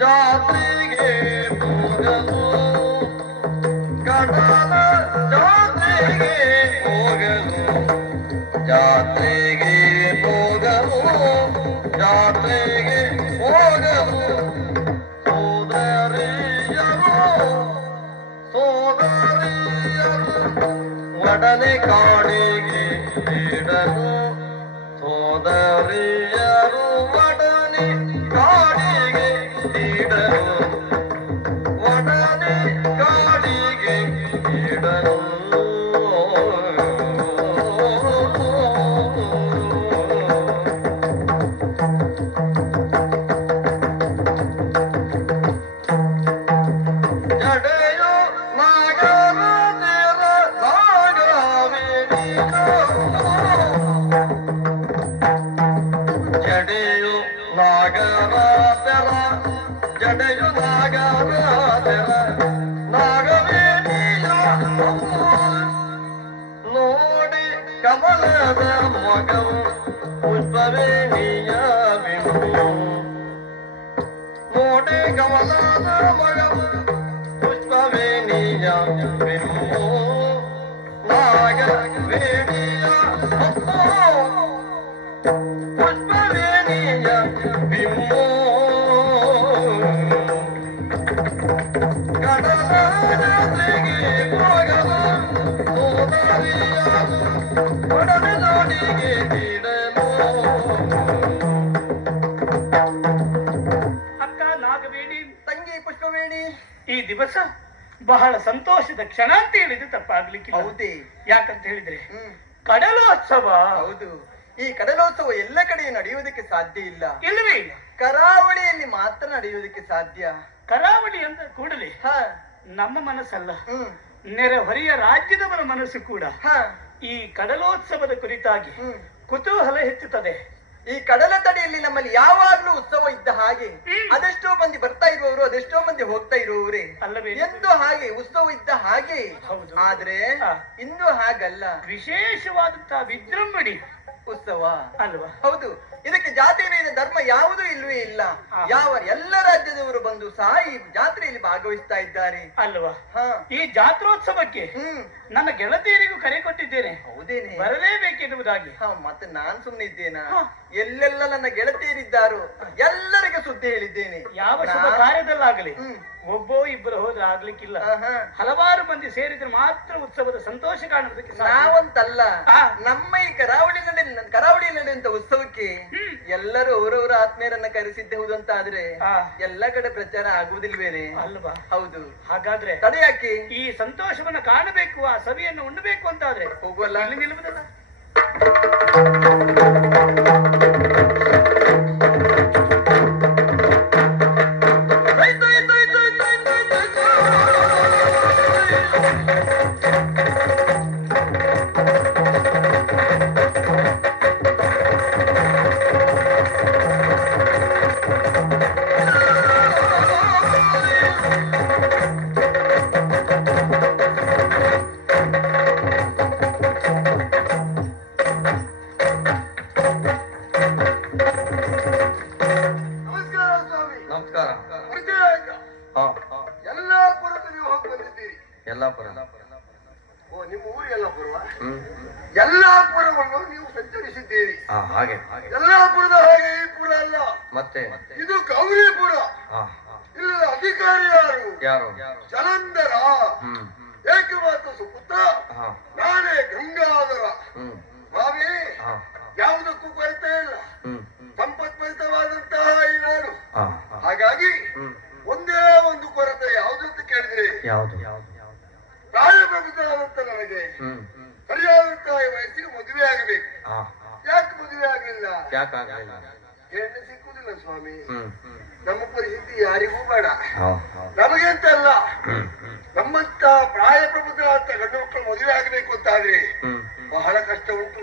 ಜಾತ್ರೆಗೆ ಹರಿಯರು ಒಡನೆ ಕಾಡಿಗೆ ನೀಡರು ಒಡ ನೋಡಿ ಕಮಲದ ಮೊಗವು ಪುಷ್ಪವೇ ನೀಯಾವಿಮೋ ನೋಡಿ ಕಮಲದ ಮೊಗವು ಪುಷ್ಪವೇ ನೀಯಾವಿಮೋ ನಾಗ ವೇ ಅಕ್ಕ ನಾಗವೇಣಿ ತಂಗಿ ಪುಷ್ಪವೇಣಿ. ಈ ದಿವಸ ಬಹಳ ಸಂತೋಷದ ಕ್ಷಣ ಅಂತ ಹೇಳಿದ್ರೆ ತಪ್ಪಾಗ್ಲಿಕ್ಕೆ ಹೌದೇ. ಯಾಕಂತ ಹೇಳಿದ್ರೆ ಕಡಲೋತ್ಸವ. ಹೌದು. ಈ ಕಡಲೋತ್ಸವ ಎಲ್ಲ ಕಡೆ ನಡೆಯುವುದಕ್ಕೆ ಸಾಧ್ಯ ಇಲ್ಲ. ಇಲ್ಲವೇ ಇಲ್ಲ ಕರಾವಳಿಯಲ್ಲಿ ಮಾತ್ರ ನಡೆಯುವುದಕ್ಕೆ ಸಾಧ್ಯ. ಕರಾವಳಿ ಅಂತ ಕೂಡಲೇ ಹ. ನಮ್ಮ ಮನಸ್ಸಲ್ಲ. ನೆರೆಹೊರೆಯ ರಾಜ್ಯದವರ ಮನಸ್ಸು ಕೂಡ ಹ. ಈ ಕಡಲೋತ್ಸವದ ಕುರಿತಾಗಿ ಕುತೂಹಲ ಹೆಚ್ಚುತ್ತದೆ. ಈ ಕಡಲ ತಡೆಯಲ್ಲಿ ನಮ್ಮಲ್ಲಿ ಯಾವಾಗ್ಲೂ ಉತ್ಸವ ಇದ್ದ ಹಾಗೆ. ಅದೆಷ್ಟೋ ಮಂದಿ ಬರ್ತಾ ಇರುವವರು ಅದೆಷ್ಟೋ ಮಂದಿ ಹೋಗ್ತಾ ಇರುವವರೇ. ಅಲ್ಲವೇ? ಎಂದು ಹಾಗೆ ಉತ್ಸವ ಇದ್ದ ಹಾಗೆ. ಆದ್ರೆ ಇನ್ನು ಇಂದು ಹಾಗಲ್ಲ. ವಿಶೇಷವಾದಂತಹ ವಿಜೃಂಭಣೆ. ಉತ್ಸವ ಅಲ್ವಾ? ಹೌದು. ಇದಕ್ಕೆ ಜಾತಿ ಭೇದ ಧರ್ಮ ಯಾವುದೂ ಇಲ್ವೇ ಇಲ್ಲ. ಯಾವ ಎಲ್ಲ ರಾಜ್ಯದವರು ಬಂದು ಸಹ ಈ ಜಾತ್ರೆಯಲ್ಲಿ ಭಾಗವಹಿಸ್ತಾ ಇದ್ದಾರೆ. ಅಲ್ವಾ? ಈ ಜಾತ್ರೋತ್ಸವಕ್ಕೆ ನನ್ನ ಗೆಳತಿಯರಿಗೂ ಕರೆ ಕೊಟ್ಟಿದ್ದೇನೆ. ಹೌದೇನೆ. ಬರಲೇಬೇಕೆನ್ನುವುದಾಗಿ. ಹ ಮತ್ತೆ ನಾನ್ ಸುಮ್ಮನೆ ಇದ್ದೇನ ಎಲ್ಲೆಲ್ಲ ನನ್ನ ಗೆಳತಿಯರಿದ್ದಾರೋ ಎಲ್ಲರಿಗೆ ಸುದ್ದಿ ಹೇಳಿದ್ದೇನೆ. ಯಾವ ಶುಭ ಕಾರ್ಯದಲ್ಲಾಗಲಿ. ಒಬ್ಬೋ ಇಬ್ಬರು ಹೋದ್ರೆ ಆಗ್ಲಿಕ್ಕಿಲ್ಲ. ಹಲವಾರು ಮಂದಿ ಸೇರಿದ್ರೆ ಮಾತ್ರ ಉತ್ಸವದ ಸಂತೋಷ ಕಾಣುವುದಕ್ಕೆ. ನಾವಂತಲ್ಲ. ನಮ್ಮ ಈ ಕರಾವಳಿ ಕರಾವಳಿ ಉತ್ಸವಕ್ಕೆ. ಎಲ್ಲರೂ ಅವರವರ ಆತ್ಮೀಯರನ್ನ ಕರೆಸಿದ್ದೆ ಹೌದು ಅಂತ ಆದ್ರೆ. ಎಲ್ಲ ಕಡೆ ಪ್ರಚಾರ ಆಗುವುದಿಲ್ವೇನೆ? ಅಲ್ವಾ? ಹೌದು. ಹಾಗಾದ್ರೆ ತಡೆ ಯಾಕೆ? ಈ ಸಂತೋಷವನ್ನ ಕಾಣಬೇಕು ಆ ಸವಿಯನ್ನು ಉಣ್ಣಬೇಕು ಅಂತಾದ್ರೆ ಹೋಗುವಲ್ಲ? ಇಲ್ಲಿ ನಿಲ್ಲುವುದಲ್ಲ. ಓ ನಿಮ್ಮ ಊರು ಯಲ್ಲಾಪುರವಾ ಯಲ್ಲಾಪುರವನ್ನು ನೀವು ಸಂಚರಿಸಿದ್ದೀರಿ. ಹಾಗೆ. ಯಲ್ಲಾಪುರದ ಹಾಗೆ ಈ ಪುರ ಅಲ್ಲ. ಮತ್ತೆ? ಇದು ಗೌರಿಪುರ. ಇಲ್ಲ ಅಧಿಕಾರಿ ಯಾರು? ಯಾರು? ಜಲಂಧರ. ಏಕೆ ಏಕಮಾತ್ರ ಸುಪುತ್ರ? ನಾನೇ ಗಂಗಾಧರ. ಬಾವಿ ಸ್ವಾಮಿ ಯಾವುದಕ್ಕೂ ಕೊರತೆ ಇಲ್ಲ. ಹ್ಮ್. ಸಂಪತ್ಭರಿತವಾದಂತಹ ಈ ನಾಡು. ಹಾಗಾಗಿ ಒಂದೇ ಒಂದು ಕೊರತೆ. ಯಾವುದು ಅಂತ ಕೇಳಿದ್ರೆ? ಯಾವುದು? ನನಗೆ ಸರಿಯಾದಂತಹ ವಯಸ್ಸಿಗೆ ಮದುವೆ ಆಗಬೇಕು. ಯಾಕೆ ಮದುವೆ ಆಗಲಿಲ್ಲ? ಹೆಣ್ಣು ಸಿಕ್ಕುದಿಲ್ಲ ಸ್ವಾಮಿ. ನಮ್ಮ ಪರಿಸ್ಥಿತಿ ಯಾರಿಗೂ ಬೇಡ. ನಮಗೆಂತ ಅಲ್ಲ. ನಮ್ಮಂತ ಪ್ರಾಯ ಪ್ರಬುದ್ಧರಾದಂತ ಗಂಡು ಮಕ್ಕಳು ಮದುವೆ ಆಗಬೇಕು ಅಂತಾದ್ರೆ ಬಹಳ ಕಷ್ಟ ಉಂಟು.